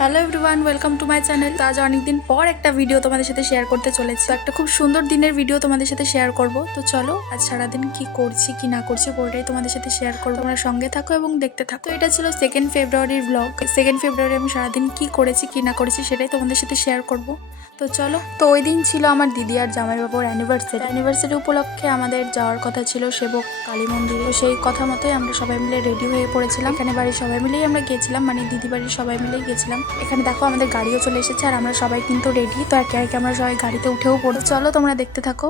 Hello everyone, welcome to my channel. তো আজ অনেকদিন পর একটা ভিডিও তোমাদের সাথে শেয়ার করতে চলেছি। তো একটা খুব সুন্দর দিনের ভিডিও তোমাদের সাথে শেয়ার করব। তো চলো আজ সারাদিন কি করছি কি না করছি পুরোটাই তোমাদের সাথে শেয়ার করবো। তোমরা সঙ্গে থাকো এবং দেখতে থাকো। তো এটা ছিল 2nd ফেব্রুয়ারির ব্লগ। 2nd ফেব্রুয়ারি আমি সারাদিন কি করেছি কি না করেছি সেটাই তোমাদের সাথে শেয়ার করব। তো চলো। তো ওই দিন ছিল আমার দিদি আর জামাইবাবুর অ্যানিভার্সারি উপলক্ষে আমাদের যাওয়ার কথা ছিল সেবক কালী মন্দিরে। তো সেই কথা মতোই আমরা সবাই মিলে রেডি হয়ে পড়েছিলাম। এখানে বাড়ির সবাই মিলেই আমরা গেছিলাম, মানে দিদি বাড়ির সবাই মিলেই গেছিলাম। এখানে দেখো আমাদের গাড়িও চলে এসেছে আর আমরা সবাই কিন্তু রেডি। তো একে একে আমরা সবাই গাড়িতে উঠেও পড়ো। চলো তোমরা দেখতে থাকো।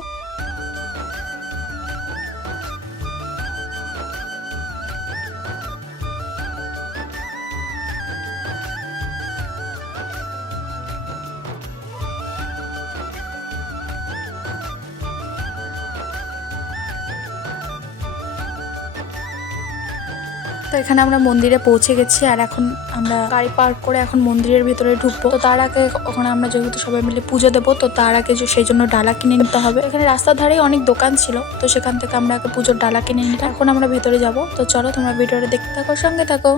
তো এখানে আমরা মন্দিরে পৌঁছে গেছি আর এখন আমরা গাড়ি পার্ক করে এখন মন্দিরের ভিতরে ঢুকবো। তো তার আগে ওখানে আমরা যেহেতু সবাই মিলে পুজো দেবো, তো তার আগে সেই জন্য ডালা কিনে নিতে হবে। এখানে রাস্তার ধারেই অনেক দোকান ছিল, তো সেখান থেকে আমরা আগে পুজোর ডালা কিনে নিলাম। এখন আমরা ভেতরে যাব। তো চলো তোমরা ভিডিওটা দেখতে থাকো, সঙ্গে থাকো।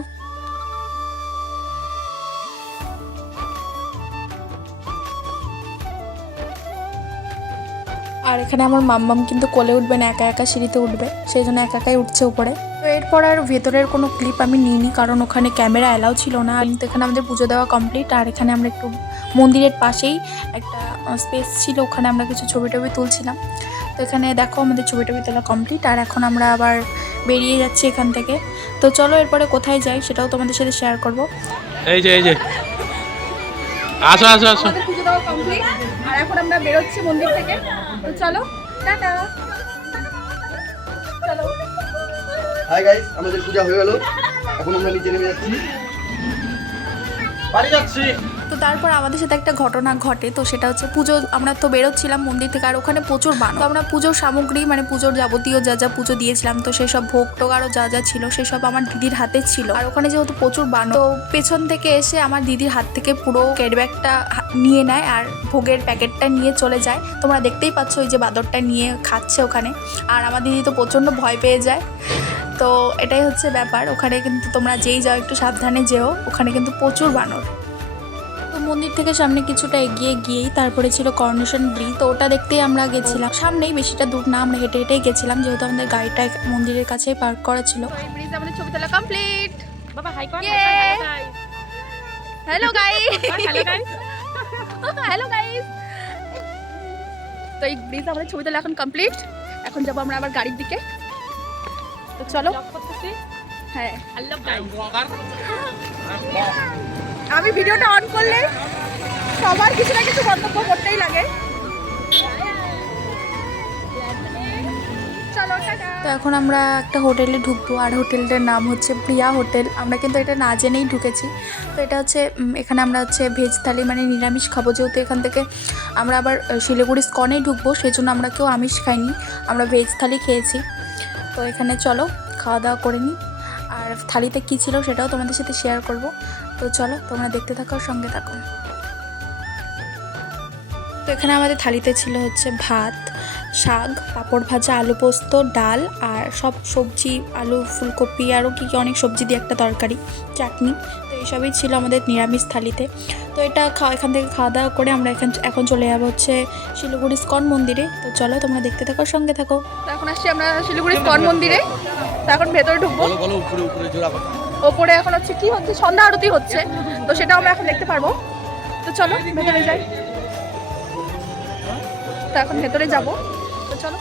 আর এখানে আমার মাম্মাম কিন্তু কোলে উঠবে না, একা একা সিঁড়িতে উঠবে, সেই জন্য একা একাই উঠছে উপরে। তো এরপর আর ভেতরের কোনো ক্লিপ আমি নিইনি, কারণ ওখানে ক্যামেরা অ্যালাউ ছিল না। কিন্তু এখানে আমাদের পুজো দেওয়া কমপ্লিট আর এখানে আমরা একটু মন্দিরের পাশেই একটা স্পেস ছিল, ওখানে আমরা কিছু ছবি টবি তুলছিলাম। তো এখানে দেখো আমাদের ছবি টবি তোলা কমপ্লিট আর এখন আমরা আবার বেরিয়ে যাচ্ছি এখান থেকে। তো চলো এরপরে কোথায় যাই সেটাও তোমাদের সাথে শেয়ার করবো। এই যে আসো আসো আসো। আমাদের পুজো দেওয়া কমপ্লিট আর এখন আমরা বেরোচ্ছি মন্দির থেকে। তো চলো, টাটা। চলো। হাই গাইস, আমাদের পূজা হয়ে গেল, এখন আমরা নিচে নেমে যাচ্ছি, বাড়ি যাচ্ছি। তো তারপর আমাদের সাথে একটা ঘটনা ঘটে। তো সেটা হচ্ছে পুজো, আমরা তো বেরোচ্ছিলাম মন্দির থেকে আর ওখানে প্রচুর বানো। তো আমরা পুজোর সামগ্রী, মানে পুজোর যাবতীয় যা যা পুজো দিয়েছিলাম, তো সেসব ভোগ টোগ আরও যা যা ছিল সেসব আমার দিদির হাতে ছিল। আর ওখানে যেহেতু প্রচুর বানো, তো পেছন থেকে এসে আমার দিদির হাত থেকে পুরো ক্যারিব্যাগটা নিয়ে নেয় আর ভোগের প্যাকেটটা নিয়ে চলে যায়। তোমরা দেখতেই পাচ্ছ ওই যে বাদরটা নিয়ে খাচ্ছে ওখানে। আর আমার দিদি তো প্রচণ্ড ভয় পেয়ে যায়। তো এটাই হচ্ছে ব্যাপার। ওখানে কিন্তু তোমরা যেই যাও একটু সাবধানে যেও, ওখানে কিন্তু প্রচুর বানর। তো মন্দির থেকে সামনে কিছুটা এগিয়ে গিয়েই তারপরে ছিল করোনেশন ব্রিজ। তো ওটা দেখতেই আমরা গেছিলাম। সামনেই, বেশিটা দূর না, আমরা হেঁটে হেঁটেই গেছিলাম যেহেতু আমাদের গাড়িটা মন্দিরের কাছেই পার্ক করা ছিল। ব্রিজ আমাদের ছবি তোলা কমপ্লিট। বাবা হাই কর। Hello guys, hello guys. Hello guys. তো এই ব্রিজ আমাদের ছবি তোলা এখন কমপ্লিট। এখন যাবো আমরা আবার গাড়ির দিকে। তো চলো। হ্যাঁ, হ্যালো গাইস। আমি ভিডিওটা অন করলে সবার কিছু না কিছু মন্তব্য করতেই লাগে। তো এখন আমরা একটা হোটেলে ঢুকবো আর হোটেলটার নাম হচ্ছে প্রিয়া হোটেল। আমরা কিন্তু এটা না জেনেই ঢুকেছি। তো এটা হচ্ছে এখানে আমরা হচ্ছে ভেজ থালি, মানে নিরামিষ খাবো। যেহেতু এখান থেকে আমরা আবার শিলিগুড়ি স্কনেই ঢুকবো, সেই জন্য আমরা কেউ আমিষ খাইনি, আমরা ভেজ থালি খেয়েছি। তো এখানে চলো খাওয়া দাওয়া করে নিই আর থালিতে কী ছিল সেটাও তোমাদের সাথে শেয়ার করব। তো চলো তোমরা দেখতে থাকো, সঙ্গে থাকো। তো এখানে আমাদের থালিতে ছিল হচ্ছে ভাত, শাক, পাঁপড় ভাজা, আলু পোস্ত, ডাল আর সব সবজি, আলু, ফুলকপি, আরও কী অনেক সবজি দিয়ে একটা তরকারি, চাটনি। তো এইসবই ছিল আমাদের নিরামিষ থালিতে। তো এটা এখান থেকে খাওয়া দাওয়া করে আমরা এখন চলে যাবো হচ্ছে শিলিগুড়ি স্কন মন্দিরে। তো চলো তোমরা দেখতে থাকো, সঙ্গে থাকো। তো এখন আসছি আমরা শিলিগুড়ি স্কন মন্দিরে। তো এখন ভেতরে ঢুকবো। ওপরে এখন হচ্ছে কি হচ্ছে, সন্ধ্যা আরতি হচ্ছে, তো সেটাও আমরা এখন দেখতে পারবো। তো চলো ভেতরে যাই। তো এখন ভেতরে যাবো। তো চলো।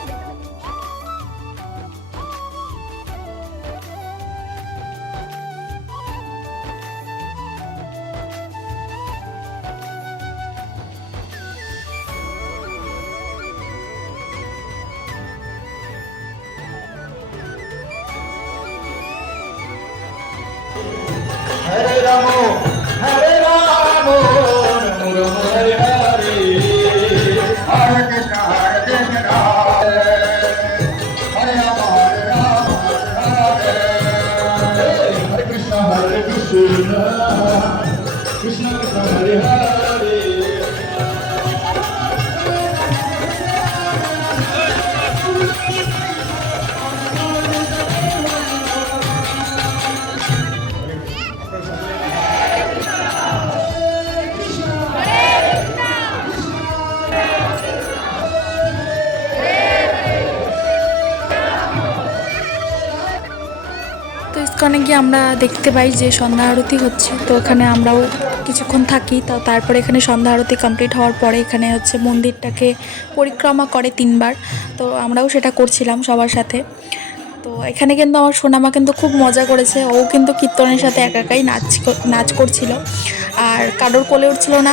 হরে রাম, হরে রাম, রাম রাম হরে হরে, হরে কৃষ্ণ হরে কৃষ্ণ, হরে রাম হরে রাম, হরে কৃষ্ণ হরে কৃষ্ণ, কৃষ্ণ কৃষ্ণ হরে হরে। ওখানে গিয়ে আমরা দেখতে পাই যে সন্ধ্যা আরতি হচ্ছে, তো ওখানে আমরাও কিছুক্ষণ থাকি। তো তারপরে এখানে সন্ধ্যা আরতি কমপ্লিট হওয়ার পরে এখানে হচ্ছে মন্দিরটাকে পরিক্রমা করে 3বার, তো আমরাও সেটা করছিলাম সবার সাথে। তো এখানে কিন্তু আমার সোনামা কিন্তু খুব মজা করেছে, ও কিন্তু কীর্তনের সাথে একাই নাচ করছিল, আর কারোর কোলে উঠছিল না।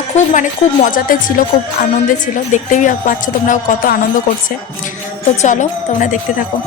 খুব মজাতে ছিল, খুব আনন্দে ছিল। দেখতেই পাচ্ছ তোমরাও কত আনন্দ করছে। তো চলো তোমরা দেখতে থাকো।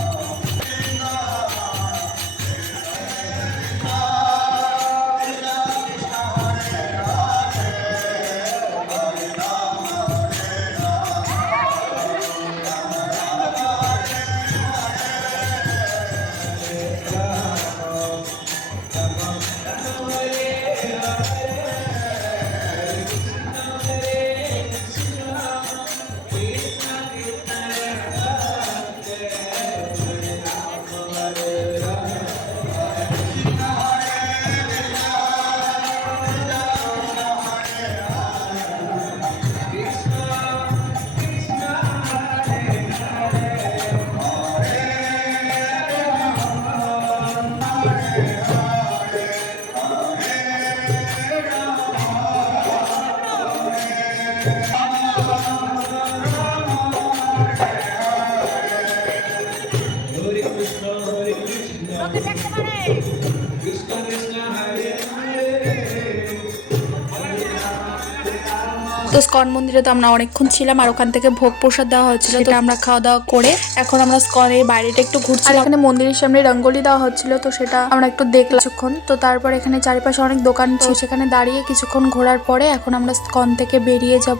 তো স্কন মন্দিরে তো আমরা অনেকক্ষণ ছিলাম, আর ওখান থেকে ভোগ প্রসাদ দেওয়া হচ্ছিল, তো আমরা খাওয়া দাওয়া করে এখন আমরা স্কনের বাইরেটা একটু ঘুরছি। এখানে মন্দিরের সামনে রঙ্গোলি দেওয়া হচ্ছিল, তো সেটা আমরা একটু দেখলাম কিছুক্ষণ। তো তারপর এখানে চারিপাশে অনেক দোকান ছিল, সেখানে দাঁড়িয়ে কিছুক্ষণ ঘোরার পরে এখন আমরা স্কন থেকে বেরিয়ে যাব,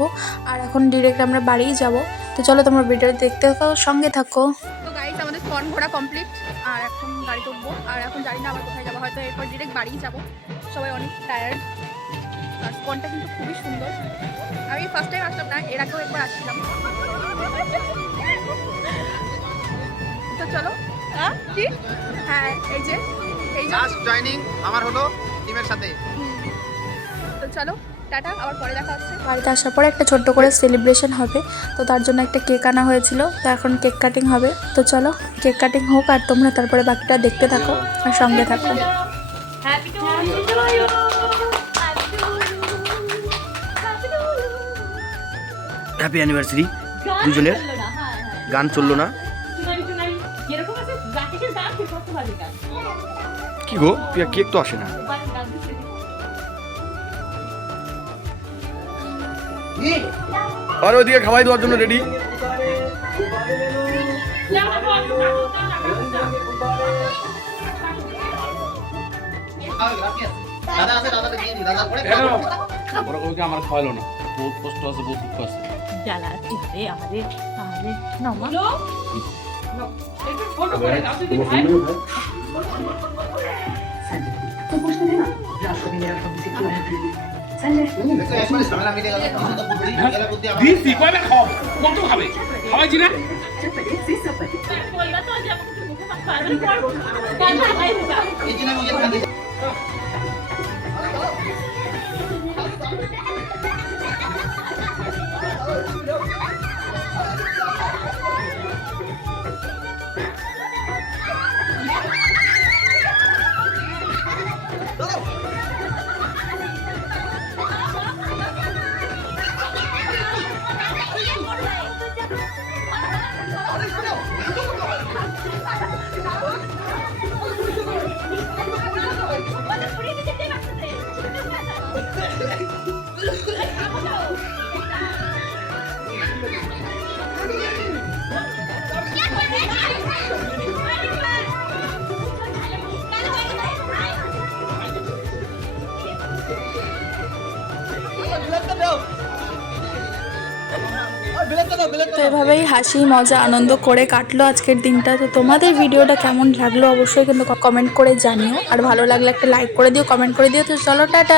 আর এখন ডিরেক্ট আমরা বাড়িই যাব। তো চলো তোমরা ভিডিও দেখতে থাকো, সঙ্গে থাকো। তো গাইস আমাদের স্কন ঘোরা কমপ্লিট, আর এখন গাড়ি তুলবো, আর এখন জানি না আবার কোথায় যাবো, হয়তো এরপর ডিরেক্ট বাড়িই যাবো। সবাই অনেক টায়ার্ড, আর স্কনটা কিন্তু খুবই সুন্দর। আমি ফার্স্ট টাইম আসলাম না, এর আগেও একবার আসছিলাম। তো চলো কি হ্যাঁ এই যে লাস্ট জয়েনিং আমার হলো টিমের সাথে। তো চলো টাটা, আবার পরে দেখা হচ্ছে। বাড়িতে আসার পরে একটা ছোট্ট করে সেলিব্রেশন হবে, তো তার জন্য একটা কেক আনা হয়েছিল, তো এখন কেক কাটিং হবে। তো চলো কেক কাটিং হোক, আর তোমরা তারপরে বাকিটা দেখতে থাকো আর সঙ্গে থাকো। হ্যাপি অ্যানিভার্সারি দুজনের। গান চললো না কি গো, কেক তো আসে না। আর ওইদিকে খাওয়াই দেওয়ার জন্য রেডি। দাদা আছে, দাদাকে দিয়ে দিই, দাদার পরে বড় কবিকে আমার খাওয়ালো না, বহুত কষ্ট আছে, বহুত দুঃখ আছে। জ্বালা চিত্রে আরে আরে নমা একবারে ঝামেলা মিটে গেল। আমাদের বুদ্ধি গেলে বুদ্ধি আমার দিছি কয়টা খাওয়াবো, কত খাবে খাওয়াইছি না। বললা তো যে আমাকে মুখে মাখ পারবে করব কথা আইবা এই দিন আমি এটা দিই। তো এভাবেই হাসি মজা আনন্দ করে কাটলো আজকের দিনটা। তো তোমাদের ভিডিওটা কেমন লাগলো অবশ্যই কিন্তু কমেন্ট করে জানিও, আর ভালো লাগলে একটা লাইক করে দিও, কমেন্ট করে দিও। তো চলো টাটা।